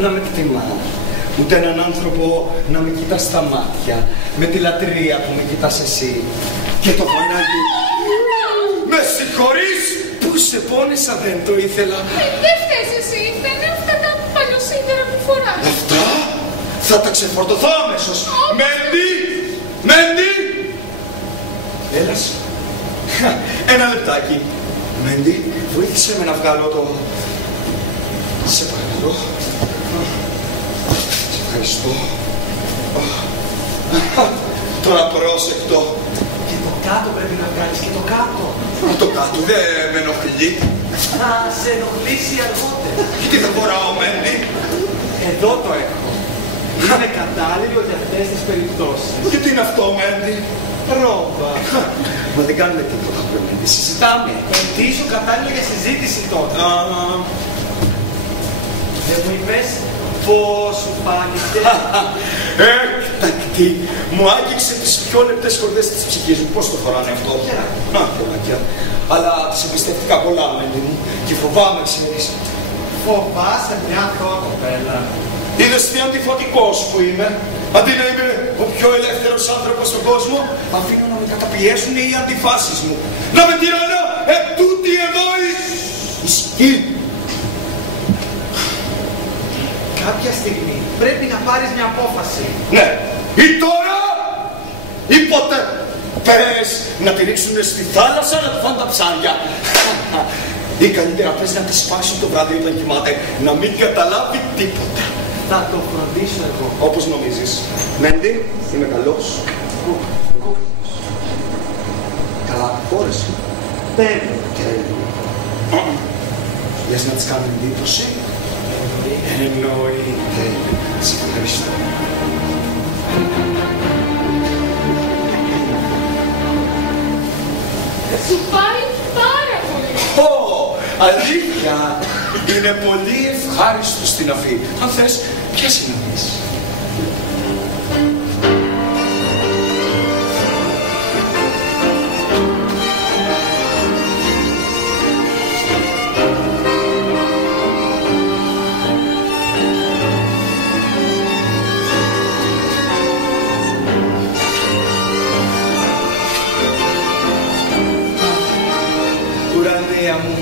να με εκτιμά. Ούτε έναν άνθρωπο να με κοιτάς στα μάτια, με τη λατρεία που με κοιτάς εσύ. Και το φωνάκι. Με συγχωρείς που σε πόνεσα, δεν το ήθελα. Δεν φταίς εσύ, φταίνε αυτά τα παλιοσίδερα που φοράς. Αυτά θα τα ξεφορτωθώ αμέσως. Μέντι! Μέντι! Έλα σου. Ένα λεπτάκι. Μέντι, βοήθησε με να βγάλω το... Σε παρακαλώ. Σε ευχαριστώ. Τώρα πρόσεκτο. Και το κάτω πρέπει να βγάλεις, και το κάτω. Το κάτω δεν με ενοχλεί. Θα σε ενοχλήσει αργότερα. Και τι θα φοράω, Μέντι? Εδώ το έχω. Είναι κατάλληλο για αυτές τις περιπτώσεις. Και τι είναι αυτό, Μέντι? Ρόμπα. Μα δεν κάνουμε τίποτα, Μέντι. Συζητάμε. Εντύσου κατάλληλα για συζήτηση τότε. Δεν μου είπες πώς σου φάνηκε? Έκτακτη. Μου άγγιξε τις πιο λεπτές χορδές της ψυχής μου. Πώς το φοράνε αυτό? Χεράκια. Αλλά τις εμπιστευτικά πολλά, Μέντι μου. Και φοβάμαι, ξέρεις. Φοβάσαι μια αθώα κοπέλα? Είδες τι αντιφατικός που είμαι? Αντί να είμαι ο πιο ελεύθερος άνθρωπος στον κόσμο, αφήνω να με καταπιέσουν οι αντιφάσεις μου. Να με τυραννώ! Τούτη εδώ η σκή. Κάποια στιγμή πρέπει να πάρεις μια απόφαση. Ναι, ή τώρα ή ποτέ. Πες να τη ρίξουν στη θάλασσα να του φάνε τα ψάρια. Ή καλύτερα πες να τη σπάσουν το βράδυ όταν κοιμάται, να μην καταλάβει τίποτα. Θα το φροντίσω εγώ. Όπως νομίζεις. Μέντι, είμαι καλός. Καλά, φόρεσε. Παίρνω. Λες να της κάνω εντύπωση? Εννοείται. Σε ευχαριστώ. Σου πάει πάρα πολύ. Αλήθεια. Είναι πολύ ευχάριστο στην αφή. Αν θες, πιάσε να δεις. Ουρανία μου,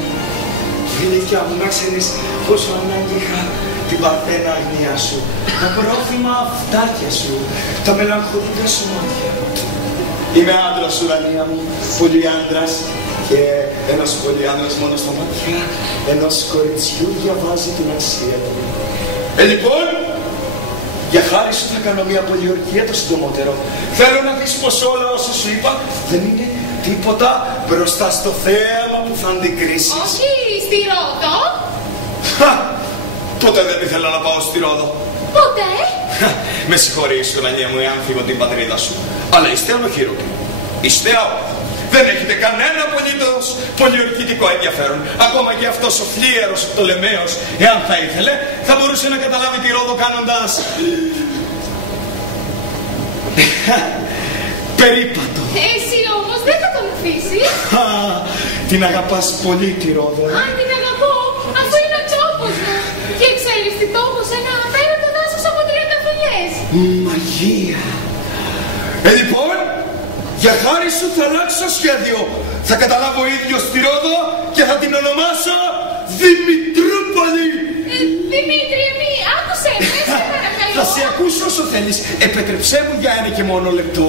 γλυκιά μου, να ξέρεις πόσο ανάγκη είχα την παρθένα αγνία σου, τα πρόθυμα αυτάκια σου, τα μελαγχολικά σου μάτια. Είμαι άντρας, ουρανία μου, πολύ άντρας, και ένας πολύ άντρας μόνο στα μάτια ενός κοριτσιού διαβάζει την αξία του. Λοιπόν, για χάρη σου θα κάνω μια πολιορκία το συντομότερο. Θέλω να δεις πως όλα όσα σου είπα δεν είναι τίποτα μπροστά στο θέαμα που θα αντικρίσεις. Όχι στη Ρόδο. Ποτέ δεν ήθελα να πάω στη Ρόδο. Ποτέ. Με συγχωρείς, Ουρανία μου, εάν φύγω την πατρίδα σου. Αλλά είστε ανοχήρωτοι. Είστε άοπλοι. Δεν έχετε κανένα απολύτως πολιορκητικό ενδιαφέρον. Ακόμα και αυτός ο φλίερος, ο Πτολεμαίος, εάν θα ήθελε, θα μπορούσε να καταλάβει τη Ρόδο κάνοντας... περίπατο. Εσύ όμως δεν θα τον αφήσεις. Την αγαπάς πολύ τη Ρόδο. Αν την αγαπώ, αφού είναι ο τσόπος μου. Και ξέρεις τι τόπος, ένα απέραντο δάσος από 30 φυλιές. Μαγεία. Λοιπόν, για χάρη σου θα αλλάξω σχέδιο. Θα καταλάβω ίδιος τη Ρόδο και θα την ονομάσω Δημητρούπολη. Δημήτρη, άκουσε με, σε παρακαλώ. Θα σε ακούσω όσο θέλεις. Επέτρεψέ μου για ένα και μόνο λεπτό.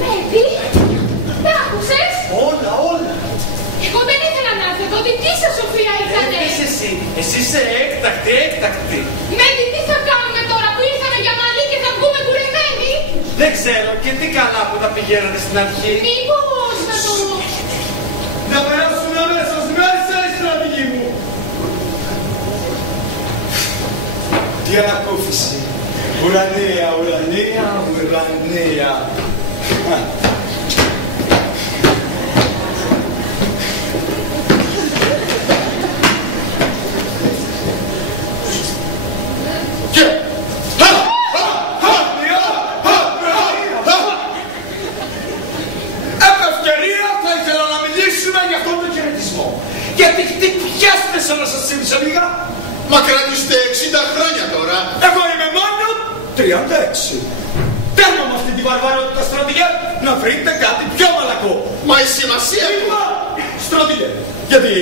Μέντι, τα άκουσες? Όλα. Εγώ δεν ήθελα να έρθω εδώ, τι σε Σοφία ήρθανε. Εσύ είσαι έκτακτη. Μέντι, τι θα κάνουμε τώρα που ήρθαμε για μαλλί και θα βγούμε κουρεμένοι? Δεν ξέρω, και τι καλά που τα πηγαίνατε στην αρχή. Μήπως να το... Να περάσουν αμέσως μέσα η στρατηγή μου. Τι ανακούφιση. Ουρανία. Γιατί τι πιάστε σαν να σας σύμψα λίγα. Μα κρατήστε 36. Τέρμα με αυτή τη βαρβαρότητα, στρατηγέ, να βρείτε κάτι πιο μαλακό. Μα η σημασία του... Στρατηγέ, γιατί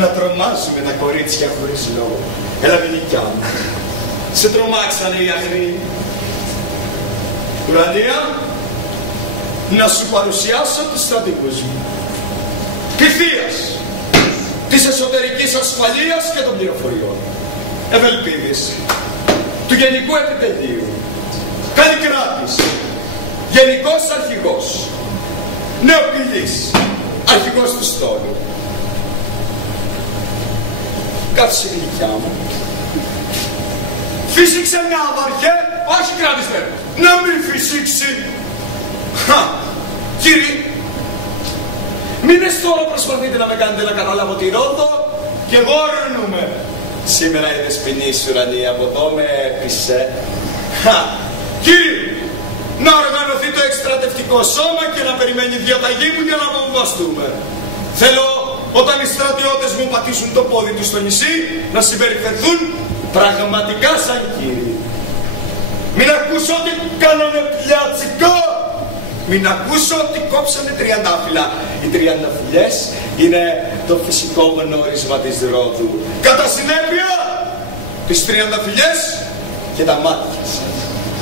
να τρομάζουμε τα κορίτσια χωρίς λόγο. Έλα γλυκιά μου. Σε τρομάξανε οι αχροί. Ουρανία, να σου παρουσιάσω τους στρατηγούς μου. Πυθίας, της εσωτερικής ασφαλείας και των πληροφοριών. Ευελπίδης, του Γενικού Επιτελείου. Καλλικράτης, Γενικός Αρχηγός. Νεοπηλής, Αρχηγός του Στόλου. Κάθισε γλυκιά μου. Φύσηξε μια βαριέ. Όχι, κράτηστε. Να μην φυσήξει. Κύριοι, μήνες τώρα προσπαθείτε να με κάνετε να καταλάβω τη Ρόδο και εγώ αρνούμαι. Σήμερα η δεσποινή σου, Ουρανία, από εδώ με έπεισε. Κύριοι, να οργανωθεί το εκστρατευτικό σώμα και να περιμένει διαταγή μου για να βομβαστούμε. Θέλω όταν οι στρατιώτες μου πατήσουν το πόδι τους στο νησί να συμπεριφερθούν πραγματικά σαν κύριοι. Μην ακούσω ότι κάνανε πλιάτσικο. Μην ακούσω ότι κόψανε τριαντάφυλλα. Οι τριανταφυλλιές είναι το φυσικό γνώρισμα της Ρόδου. Κατά συνέπεια, τις τριανταφυλλιές και τα μάτια σας.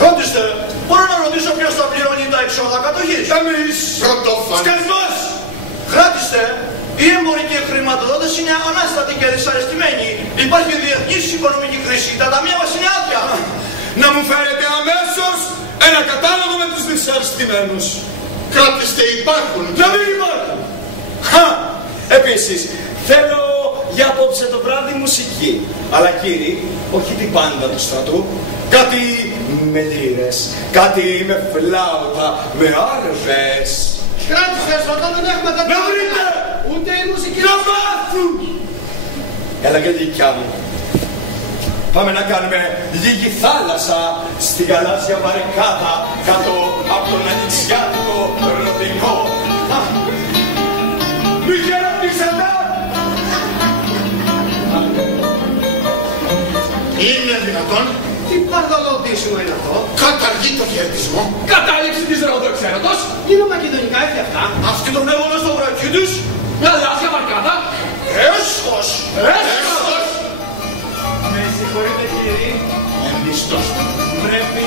Ρώτηστε, μπορώ να ρωτήσω ποιος θα πληρώνει τα εξόδα κατοχής. Εμείς! Πρωτόφανη. Σκασμός! Κράτηστε, η εμπορική χρηματοδότηση είναι ανάστατη και δυσαρεστημένη. Υπάρχει διεθνής οικονομική κρίση. Τα ταμεία μας είναι άδεια. Να μου φέρετε αμέσως ένα κατάλογο με τους δυσαρεστημένους. Κράτηστε, υπάρχουν. Να μην υπάρχουν. Επίσης, θέλω για απόψε το βράδυ μουσική. Αλλά κύριοι, όχι την πάντα του στρατού. Κάτι με λύρες, κάτι με φλάουτα, με άρβες. Κράτηστε, στρατό, δεν έχουμε κάτι. Να βρείτε! Ούτε η μουσική. Να μάθουν! Έλα και δικιά μου. Πάμε να κάνουμε λίγη θάλασσα στη γαλάζια βαρεκάδα κάτω από τον ανοιξιάτικο ροδινό. Μη χαιρετήσετε! Είναι δυνατόν. Τι παρδαλωτήσου είναι αυτό. Καταργεί το χαιρετισμό. Κατάληψη της ροδοξέρωτος. Είναι μακεδονικά έτσι αυτά. Αυτοί τον έβαλαν στο βρακί τους. Μια λάθια βαρκάδα. Έσχος. Έσχος. Με συγχωρείτε κύριοι, Εμνηστός. πρέπει